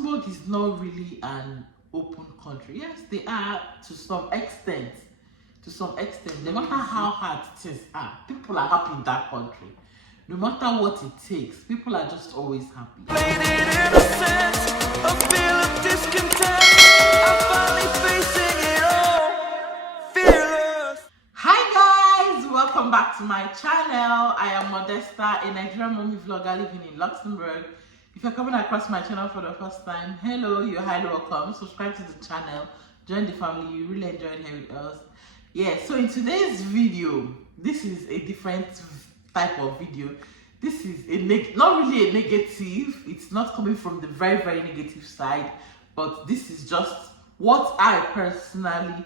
Luxembourg is not really an open country. Yes, they are to some extent. To some extent, no matter how hard things are, people are happy in that country. No matter what it takes, people are just always happy. Hi guys, welcome back to my channel. I am Modesta, a Nigerian mommy vlogger living in Luxembourg. If you're coming across my channel for the first time, hello, you're highly welcome. Subscribe to the channel, join the family. You really enjoyed here with us. Yeah, so in today's video, this is a different type of video. This is not really a negative. It's not coming from the very negative side, but this is just what I personally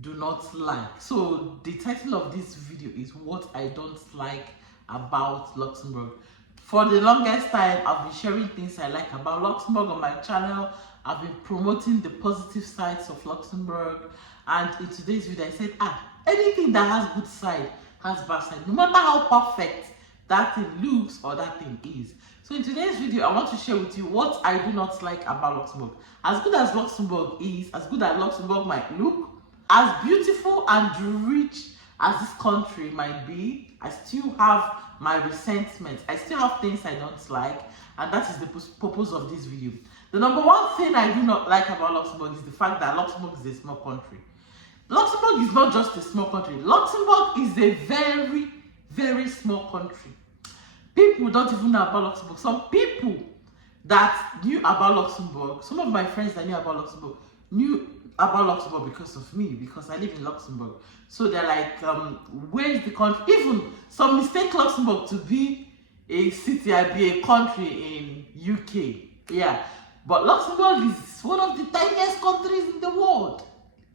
do not like. So the title of this video is what I don't like about Luxembourg. For the longest time, I've been sharing things I like about Luxembourg on my channel. I've been promoting the positive sides of Luxembourg, and in today's video I said, anything that has good side has bad side, no matter how perfect that thing looks or that thing is. So in today's video, I want to share with you what I do not like about Luxembourg. As good as Luxembourg is, as good as Luxembourg might look, as beautiful and rich as this country might be, I still have my resentment. I still have things I don't like, and that is the purpose of this video. The number one thing I do not like about Luxembourg is the fact that Luxembourg is a small country. Luxembourg is not just a small country. Luxembourg is a very small country. People don't even know about Luxembourg. Some people that knew about Luxembourg, some of my friends that knew about Luxembourg, knew about Luxembourg because of me, because I live in Luxembourg. So they're like, where is the country? Even some mistake Luxembourg to be a city, be a country in UK. Yeah, but Luxembourg is one of the tiniest countries in the world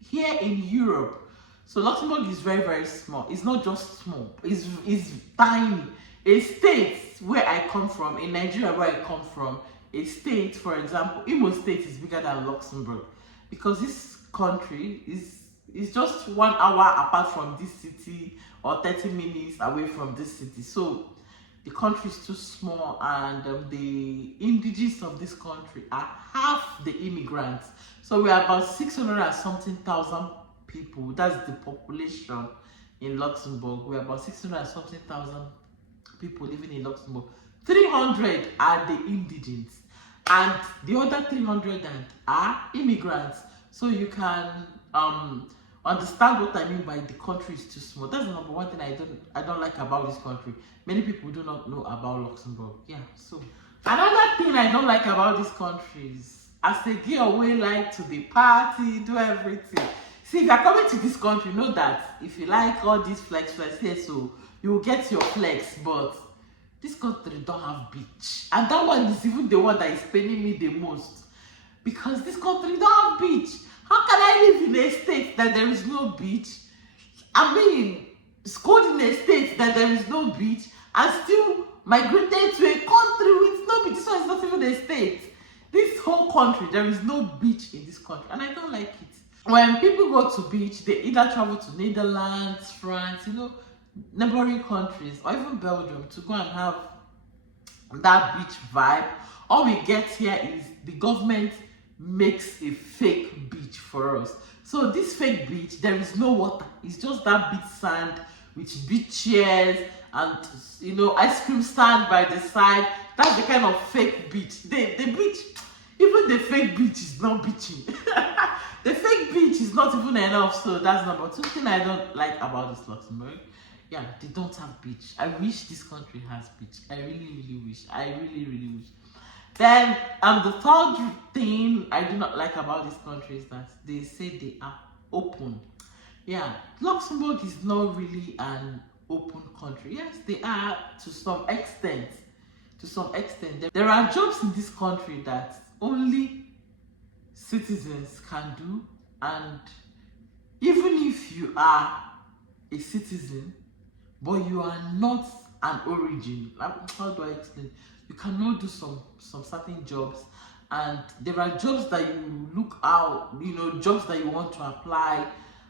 here in Europe. So Luxembourg is very small. It's not just small, it's tiny. A state where I come from, in Nigeria where I come from, a state, for example, Imo State is bigger than Luxembourg, because this country is just 1 hour apart from this city or 30 minutes away from this city. So the country is too small, and the indigenous of this country are half the immigrants. So we are about 600 and something thousand people. That's the population in Luxembourg. We are about 600 and something thousand people living in Luxembourg. 300 are the indigenous, and the other 300 are immigrants. So you can understand what I mean by the country is too small. That's the number one thing I don't like about this country. Many people do not know about Luxembourg. Yeah. So another thing I don't like about this country is, as a girl, we like to be party, do everything. See, if you're coming to this country, know that if you like all these flex here, so you will get your flex. But this country don't have beach, and that one is even the one that is paining me the most, because this country don't have beach. How can I live in a state that there is no beach? I mean, schooled in a state that there is no beach, and still migrated to a country with no beach. This one is not even a state. This whole country, there is no beach in this country, and I don't like it. When people go to beach, they either travel to Netherlands, France, neighboring countries, or even Belgium, to go and have that beach vibe. All we get here is the government makes a fake beach for us. So this fake beach, there is no water. It's just that beach sand with beach chairs and ice cream stand by the side. That's the kind of fake beach. The beach, even the fake beach is not beaching. The fake beach is not even enough. So that's number two thing I don't like about this Luxembourg. Yeah, they don't have beach. I wish this country has beach. I really wish. I really wish. Then the third thing I do not like about this country is that they say they are open. Yeah, Luxembourg is not really an open country. Yes, they are to some extent. To some extent, there are jobs in this country that only citizens can do, and even if you are a citizen but you are not an origin, how do I explain? You cannot do some certain jobs, and there are jobs that you look out, jobs that you want to apply.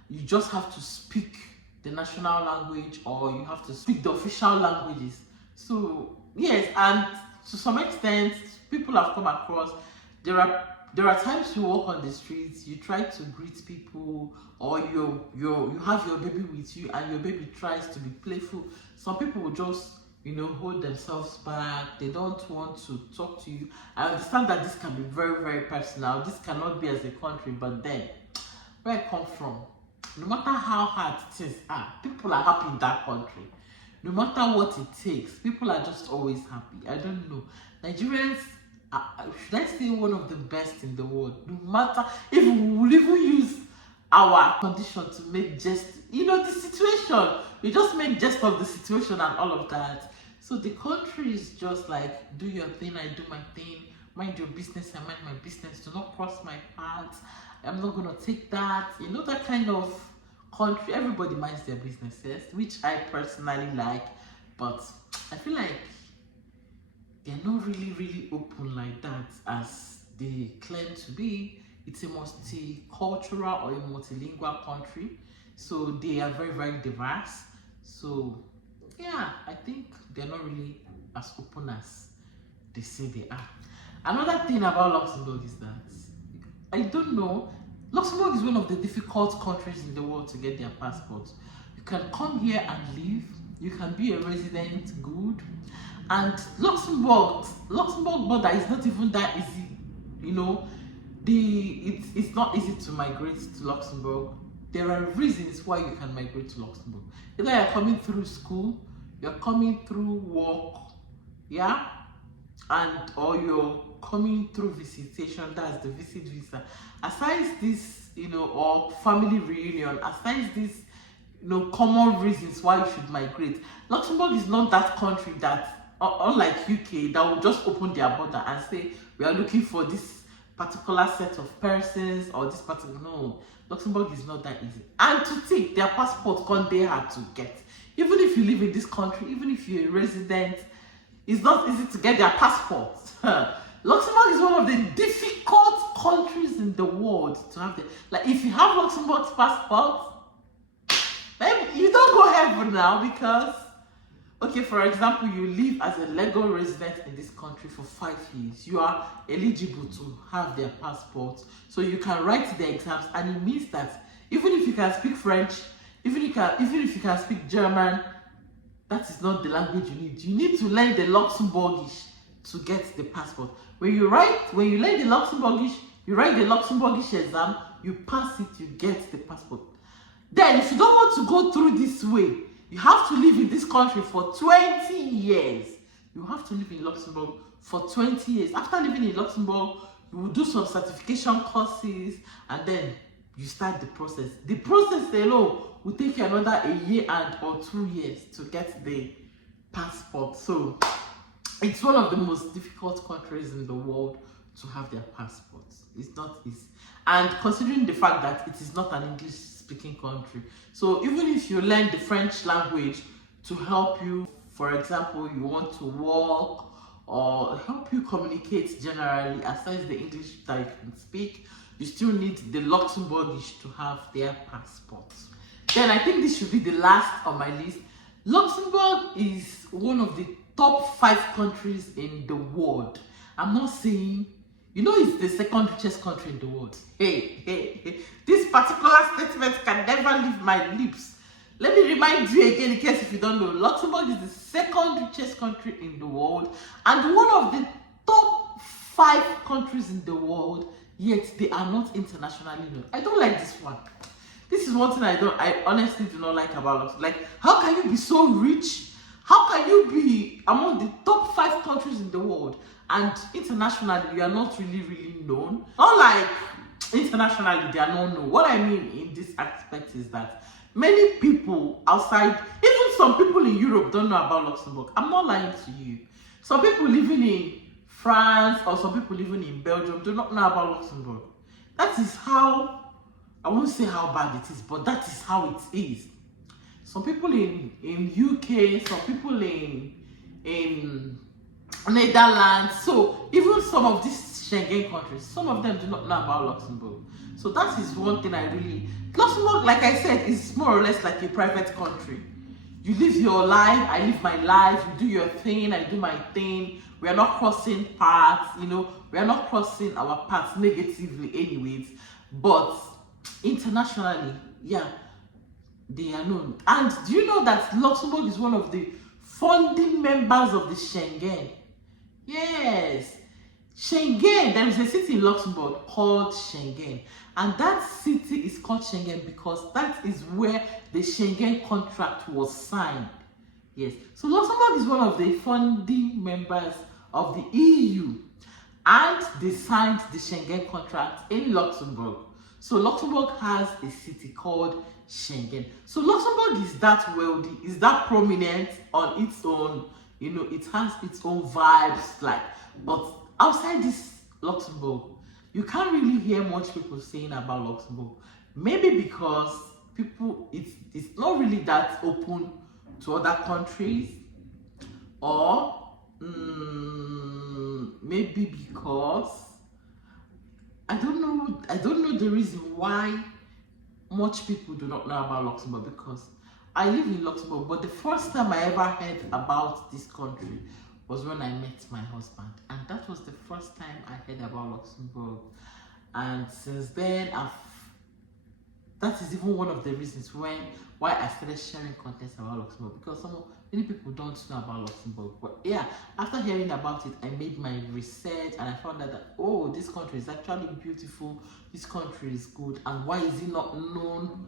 You just have to speak the national language, or you have to speak the official languages. So yes, and to some extent, people have come across There are times you walk on the streets, you try to greet people, or you have your baby with you, and your baby tries to be playful. Some people will just, hold themselves back. They don't want to talk to you. I understand that this can be very, very personal. This cannot be as a country, but then where I come from, no matter how hard things are, people are happy in that country. No matter what it takes, people are just always happy. I don't know. Nigerians, should I say, one of the best in the world. No matter if we will even use our condition to make jest, the situation. We just make jest of the situation and all of that. So the country is just like, do your thing, I do my thing. Mind your business, I mind my business. Do not cross my path. I'm not gonna take that. That kind of country. Everybody minds their businesses, which I personally like, but I feel like they're not really, really open like that as they claim to be. It's a multicultural or a multilingual country, so they are very, very diverse. So yeah, I think they're not really as open as they say they are. Another thing about Luxembourg is that, I don't know, Luxembourg is one of the difficult countries in the world to get their passport. You can come here and live, you can be a resident, good. And Luxembourg border is not even that easy, it's not easy to migrate to Luxembourg. There are reasons why you can migrate to Luxembourg. Either you're coming through school, you're coming through work, yeah, or you're coming through visitation, that's the visit visa. Aside this, or family reunion, aside this, common reasons why you should migrate. Luxembourg is not that country that, unlike UK, that will just open their border and say, we are looking for this particular set of persons or this particular. No, Luxembourg is not that easy. And to take their passport, they hard to get. Even if you live in this country, even if you're a resident, it's not easy to get their passport. Luxembourg is one of the difficult countries in the world to have. Like, if you have Luxembourg's passport, maybe you don't go heaven now because, okay, for example, you live as a legal resident in this country for 5 years. You are eligible to have their passport, so you can write the exams, and it means that even if you can speak French, even if you can speak German, that is not the language you need. You need to learn the Luxembourgish to get the passport. When you learn the Luxembourgish, you write the Luxembourgish exam, you pass it, you get the passport. Then, if you don't want to go through this way, you have to live in this country for 20 years. You have to live in Luxembourg for 20 years. After living in Luxembourg, you will do some certification courses, and then you start the process. The process alone will take you another a year or 2 years to get the passport. So it's one of the most difficult countries in the world to have their passports. It's not easy. And considering the fact that it is not an English speaking country, so even if you learn the French language to help you, for example, you want to walk or help you communicate generally, aside the English that you can speak, you still need the Luxembourgish to have their passports. Then I think this should be the last on my list. Luxembourg is one of the top 5 countries in the world. I'm not saying, it's the second richest country in the world. Hey. This particular statement can never leave my lips. Let me remind you again, in case if you don't know, Luxembourg is the second richest country in the world and one of the top 5 countries in the world, yet they are not internationally known. I don't like this one. This is one thing I honestly do not like about Luxembourg. Like, how can you be so rich? How can you be among the top 5 countries in the world and internationally you are not really, really known? Unlike internationally, they are not known. What I mean in this aspect is that many people outside, even some people in Europe, don't know about Luxembourg. I'm not lying to you. Some people living in France or some people living in Belgium do not know about Luxembourg. That is how, I won't say how bad it is, but that is how it is. Some people in UK, some people in Netherlands, so even some of these Schengen countries, some of them do not know about Luxembourg. So that is one thing Luxembourg, like I said, is more or less like a private country. You live your life, I live my life, you do your thing, I do my thing. We are not crossing paths, we are not crossing our paths negatively anyways. But internationally, yeah, they are known. And do you know that Luxembourg is one of the founding members of the Schengen? Yes, Schengen. There is a city in Luxembourg called Schengen, and that city is called Schengen because that is where the Schengen contract was signed. Yes, so Luxembourg is one of the founding members of the EU, and they signed the Schengen contract in Luxembourg. So Luxembourg has a city called Schengen. So Luxembourg is that wealthy, is that prominent on its own. It has its own vibes, like, but outside this Luxembourg, you can't really hear much people saying about Luxembourg. Maybe because people, it's not really that open to other countries, or maybe because I don't know the reason why much people do not know about Luxembourg, because I live in Luxembourg, but the first time I ever heard about this country was when I met my husband, and that was the first time I heard about Luxembourg. And since then, that is even one of the reasons why I started sharing content about Luxembourg, because many people don't know about Luxembourg. But yeah, after hearing about it, I made my research and I found out that, oh, this country is actually beautiful, this country is good, and why is it not known,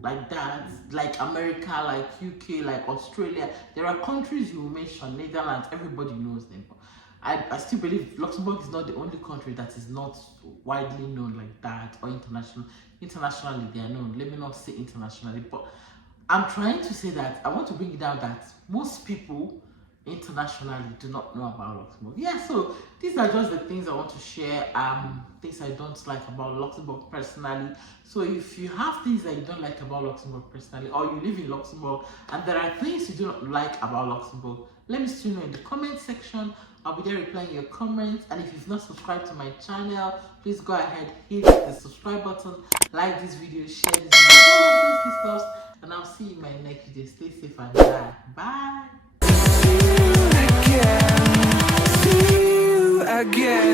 like that, like America, like UK, like Australia? There are countries you mention, Netherlands, everybody knows them. But I still believe Luxembourg is not the only country that is not widely known like that, or internationally they are known. Let me not say internationally, but I'm trying to say that I want to bring it down that most people internationally do not know about Luxembourg. Yeah, so these are just the things I want to share, things I don't like about Luxembourg personally. So if you have things that you don't like about Luxembourg personally, or you live in Luxembourg and there are things you do not like about Luxembourg, let me still know in the comment section. I'll be there replying your comments. And if you've not subscribed to my channel, please go ahead, hit the subscribe button, like this video, share this video, all of those good stuff, and I'll see you in my next video. Stay safe and bye. See you again.